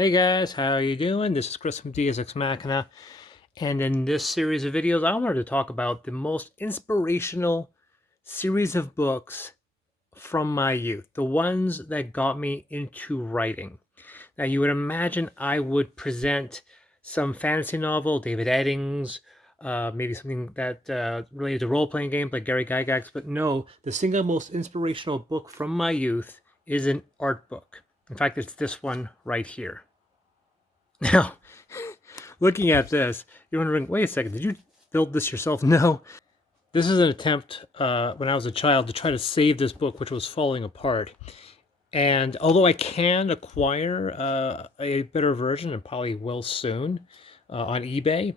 Hey guys, how are you doing? This is Chris from Deus Ex Machina, and in this series of videos, I wanted to talk about the most inspirational series of books from my youth, the ones that got me into writing. Now, you would imagine I would present some fantasy novel, David Eddings, maybe something that related to role-playing games like Gary Gygax, but no, the single most inspirational book from my youth is an art book. In fact, it's this one right here. Now, looking at this, you're wondering, wait a second, did you build this yourself? No. This is an attempt when I was a child to try to save this book, which was falling apart. And although I can acquire a better version, and probably will soon, on eBay,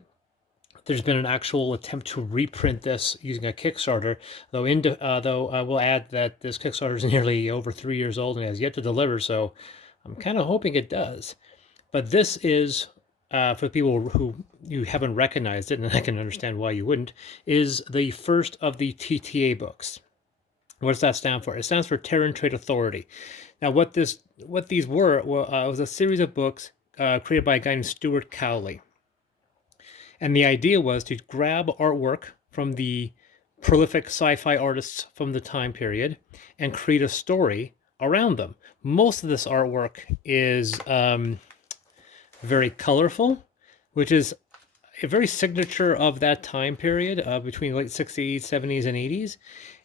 there's been an actual attempt to reprint this using a Kickstarter. Though I will add that this Kickstarter is nearly over 3 years old and has yet to deliver, so I'm kind of hoping it does. But this is, for people who you haven't recognized it, and I can understand why you wouldn't, is the first of the TTA books. What does that stand for? It stands for Terran Trade Authority. Now, what these were was a series of books created by a guy named Stewart Cowley, and the idea was to grab artwork from the prolific sci-fi artists from the time period and create a story around them. Most of this artwork is very colorful, which is a very signature of that time period between late 60s, 70s, and 80s.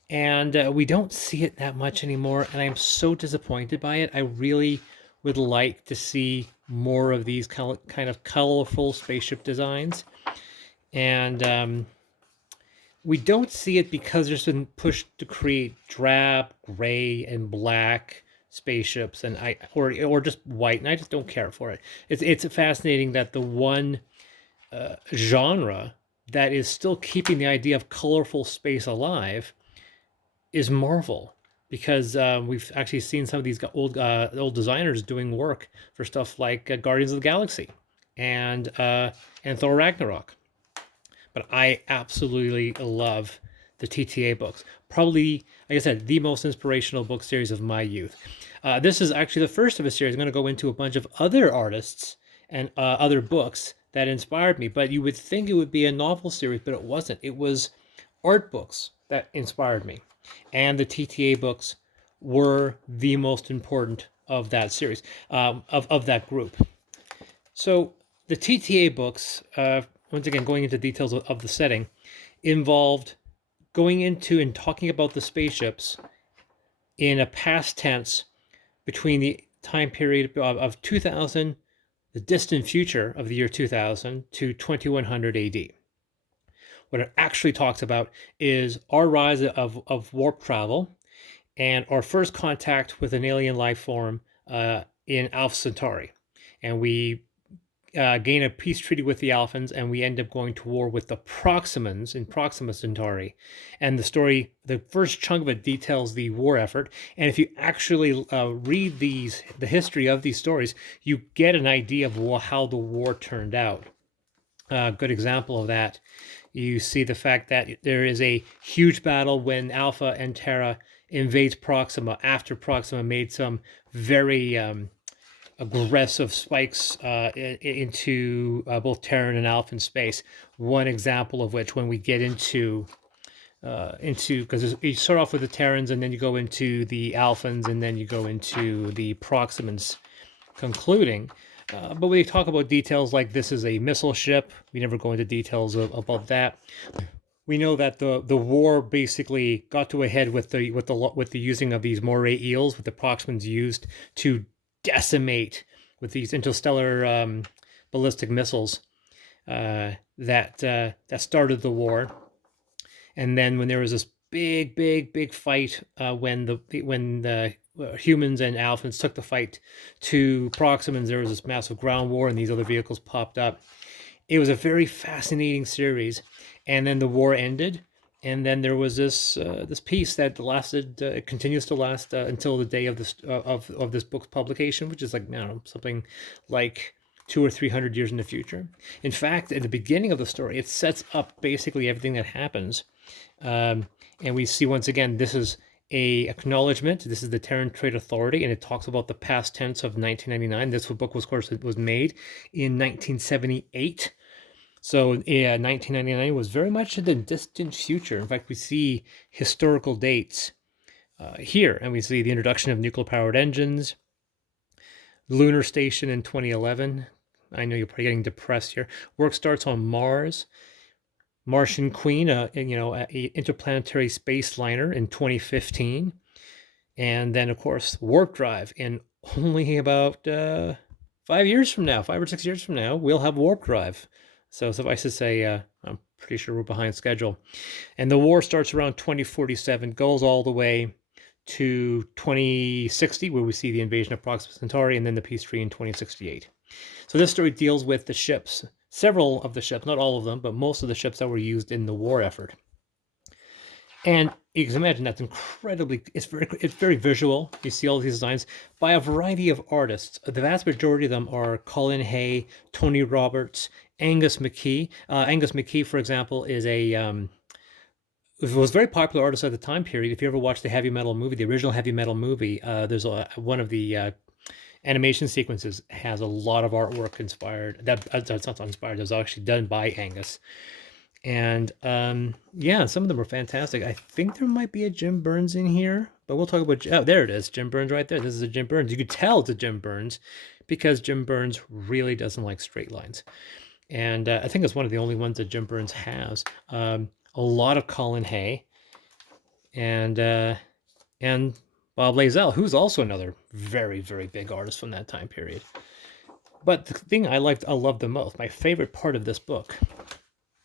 And we don't see it that much anymore, and I'm so disappointed by it. I really would like to see more of these kind of colorful spaceship designs. And we don't see it because there's been pushed to create drab, gray, and black spaceships, and or just white, and I just don't care for it. It's fascinating that the one genre that is still keeping the idea of colorful space alive is Marvel, because we've actually seen some of these old designers doing work for stuff like Guardians of the Galaxy and Thor Ragnarok. But I absolutely love the TTA books. Probably, like I said, the most inspirational book series of my youth. This is actually the first of a series. I'm going to go into a bunch of other artists and other books that inspired me. But you would think it would be a novel series, but it wasn't. It was art books that inspired me. And the TTA books were the most important of that series, of that group. So the TTA books, once again, going into details of the setting, involved going into and talking about the spaceships in a past tense between the time period of 2000, the distant future of the year 2000, to 2100 AD. What it actually talks about is our rise of warp travel and our first contact with an alien life form in Alpha Centauri. And we gain a peace treaty with the Alphans, and we end up going to war with the Proximans in Proxima Centauri. And the story, the first chunk of it, details the war effort. And if you actually read the history of these stories, you get an idea of how the war turned out. A good example of that, you see the fact that there is a huge battle when Alpha and Terra invades Proxima after Proxima made some very aggressive spikes into both Terran and Alphan space. One example of which, when we get into because you start off with the Terrans, and then you go into the Alphans, and then you go into the Proximans, concluding. But we talk about details like this is a missile ship. We never go into details about that. We know that the war basically got to a head with the using of these moray eels, with the Proximans used to decimate with these interstellar ballistic missiles that started the war. And then when there was this big fight when the humans and Alphans took the fight to Proximans, there was this massive ground war, and these other vehicles popped up. It was a very fascinating series, and then the war ended, and then there was this peace that lasted. It continues to last until the day of this of this book's publication, which is like, I don't know, something like 200 or 300 years in the future. In fact, at the beginning of the story, it sets up basically everything that happens, and we see once again this is a acknowledgement. This is the Terran Trade Authority, and it talks about the past tense of 1999. This book was, of course, it was made in 1978. So yeah, 1999 was very much in the distant future. In fact, we see historical dates here, and we see the introduction of nuclear-powered engines, lunar station in 2011. I know you're probably getting depressed here. Work starts on Mars. Martian Queen, a interplanetary space liner in 2015. And then, of course, warp drive in only about 5 years from now, 5 or 6 years from now, we'll have warp drive. So suffice to say, I'm pretty sure we're behind schedule. And the war starts around 2047, goes all the way to 2060, where we see the invasion of Proxima Centauri, and then the peace treaty in 2068. So this story deals with the ships, several of the ships, not all of them, but most of the ships that were used in the war effort. And you can imagine that's incredibly, it's very visual. You see all these designs by a variety of artists. The vast majority of them are Colin Hay, Tony Roberts, Angus McKee. Angus McKee, for example, was a very popular artist at the time period. If you ever watched the heavy metal movie, the original heavy metal movie, there's one of the animation sequences has a lot of artwork inspired. That's not inspired. It was actually done by Angus. And yeah, some of them are fantastic. I think there might be a Jim Burns in here, but we'll talk about. Oh, there it is, Jim Burns right there. This is a Jim Burns. You could tell it's a Jim Burns because Jim Burns really doesn't like straight lines, and I think it's one of the only ones that Jim Burns has. A lot of Colin Hay, and Bob Lazell, who's also another very, very big artist from that time period. But the thing I love the most, my favorite part of this book,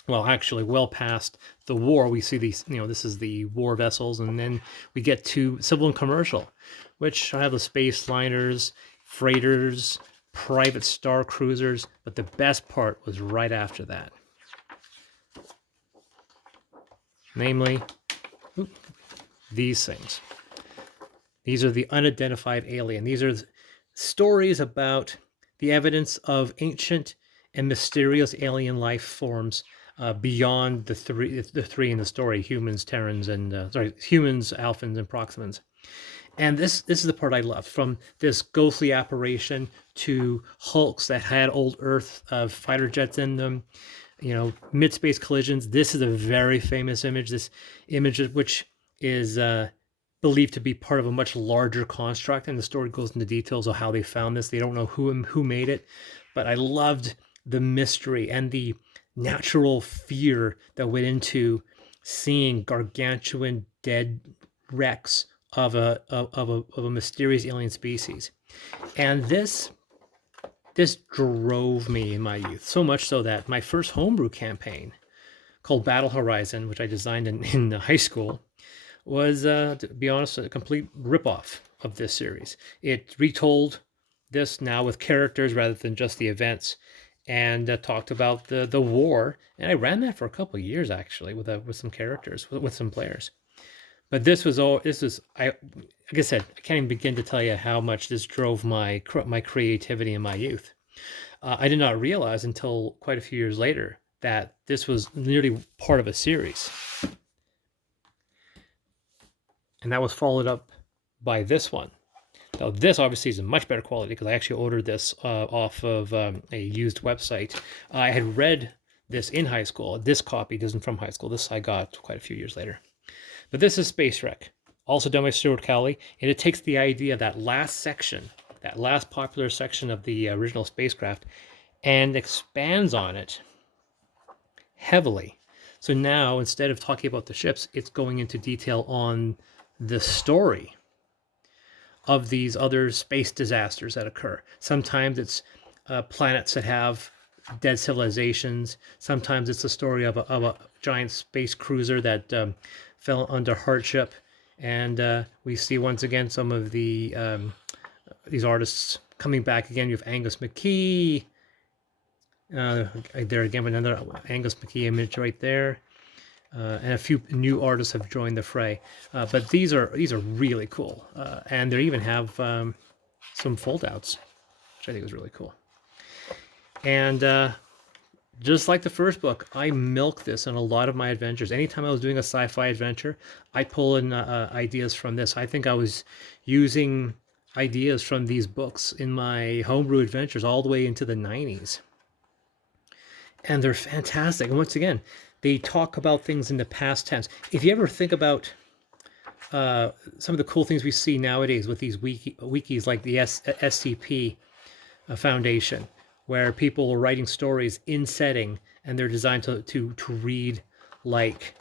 well, actually, well past the war, we see these, this is the war vessels, and then we get to civil and commercial, which I have the space liners, freighters, private star cruisers, but the best part was right after that. Namely, these things. These are the unidentified alien. These are stories about the evidence of ancient and mysterious alien life forms beyond the three in the story: humans, Terrans, and humans, Alphans, and Proximans. And this is the part I love. From this ghostly apparition to hulks that had old Earth fighter jets in them, mid-space collisions. This is a very famous image. This image, which is believed to be part of a much larger construct, and the story goes into details of how they found this. They don't know who made it, but I loved the mystery and the natural fear that went into seeing gargantuan dead wrecks of a mysterious alien species. And this drove me in my youth, so much so that my first homebrew campaign, called Battle Horizon, which I designed in high school, was, to be honest, a complete ripoff of this series. It retold this now with characters rather than just the events, and talked about the war. And I ran that for a couple of years, actually, with some characters, with some players. But like I said, I can't even begin to tell you how much this drove my creativity in my youth. I did not realize until quite a few years later that this was nearly part of a series. And that was followed up by this one. Now, this obviously is a much better quality because I actually ordered this off of a used website. I had read this in high school. This copy isn't from high school. This I got quite a few years later. But this is Space Wreck, also done by Stewart Cowley, and it takes the idea, that last section, that last popular section of the original spacecraft, and expands on it heavily. So now, instead of talking about the ships, it's going into detail on the story of these other space disasters that occur. Sometimes it's planets that have dead civilizations. Sometimes it's the story of a giant space cruiser that fell under hardship. And we see once again some of the these artists coming back again. You have Angus McKee. There again, another Angus McKee image right there. And a few new artists have joined the fray, but these are really cool, and they even have some foldouts, which I think is really cool. And Just like the first book, I milk this in a lot of my adventures. Anytime I was doing a sci-fi adventure, I pull in ideas from this. I think I was using ideas from these books in my homebrew adventures all the way into the 90s. And they're fantastic. And once again, they talk about things in the past tense. If you ever think about some of the cool things we see nowadays with these wikis like the SCP Foundation, where people are writing stories in setting and they're designed to read like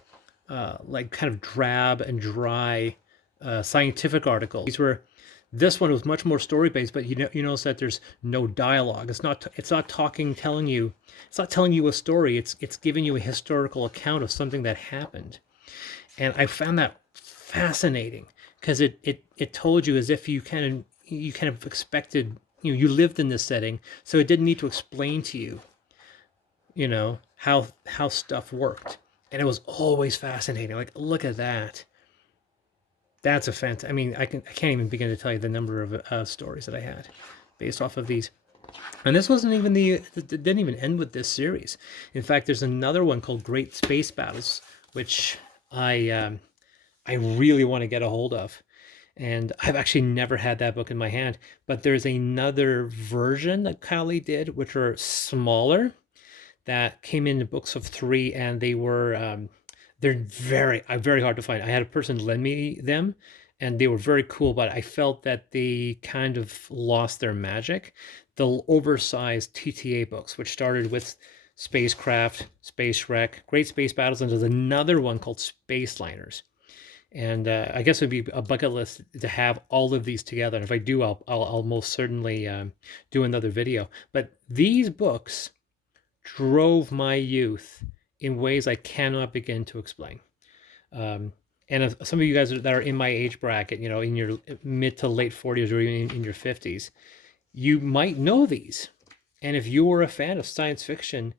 kind of drab and dry scientific articles. This one was much more story based, but you notice that there's no dialogue. It's not telling you a story. It's giving you a historical account of something that happened, and I found that fascinating because it told you as if you kind of expected, you lived in this setting, so it didn't need to explain to you, how stuff worked, and it was always fascinating. Like, look at that. That's a fantastic. I mean, I can't even begin to tell you the number of stories that I had based off of these. And this wasn't even it didn't even end with this series. In fact, there's another one called Great Space Battles, which I really want to get a hold of. And I've actually never had that book in my hand. But there's another version that Cowley did, which are smaller, that came in books of 3, and they were they're very hard to find. I had a person lend me them, and they were very cool, but I felt that they kind of lost their magic. The oversized TTA books, which started with Spacecraft, Space Wreck, Great Space Battles, and there's another one called Space Liners. And I guess it would be a bucket list to have all of these together. And if I do, I'll most certainly do another video. But these books drove my youth in ways I cannot begin to explain. And if some of you guys that are in my age bracket, in your mid to late 40s or even in your 50s, you might know these. And if you were a fan of science fiction,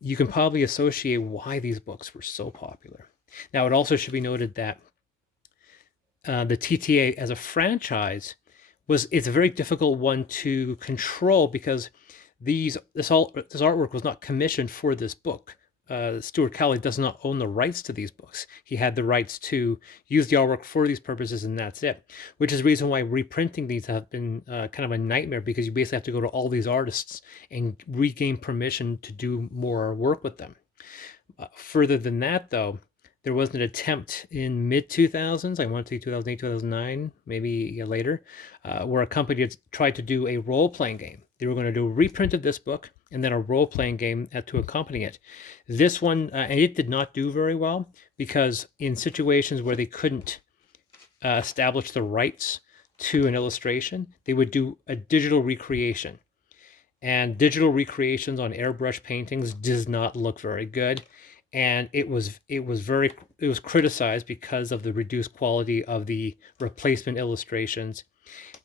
you can probably associate why these books were so popular. Now, it also should be noted that the TTA as a franchise it's a very difficult one to control because this artwork was not commissioned for this book. Stewart Cowley does not own the rights to these books. He had the rights to use the artwork for these purposes, and that's it. Which is the reason why reprinting these have been kind of a nightmare, because you basically have to go to all these artists and regain permission to do more work with them. Further than that, though, there was an attempt in mid-2000s, I want to say 2008, 2009, maybe later, where a company had tried to do a role-playing game. They were going to do a reprint of this book and then a role-playing game to accompany it. This one, and it did not do very well, because in situations where they couldn't establish the rights to an illustration, they would do a digital recreation. And digital recreations on airbrush paintings does not look very good. And it was criticized because of the reduced quality of the replacement illustrations.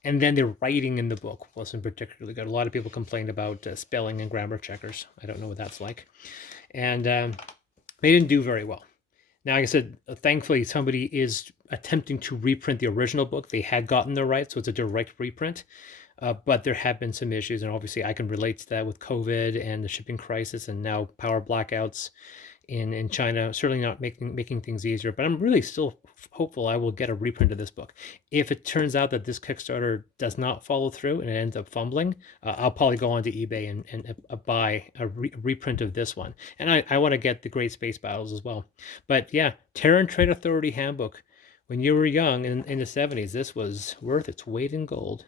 And then the writing in the book wasn't particularly good. A lot of people complained about spelling and grammar checkers. I don't know what that's like. And they didn't do very well. Now, like I said, thankfully, somebody is attempting to reprint the original book. They had gotten the rights, so it's a direct reprint. But there have been some issues, and obviously I can relate to that with COVID and the shipping crisis and now power blackouts in China, certainly not making things easier. But I'm really still hopeful I will get a reprint of this book. If it turns out that this Kickstarter does not follow through and it ends up fumbling, I'll probably go onto eBay and buy a reprint of this one. And I want to get the Great Space Battles as well. But yeah, Terran Trade Authority Handbook. When you were young in the 70s, this was worth its weight in gold.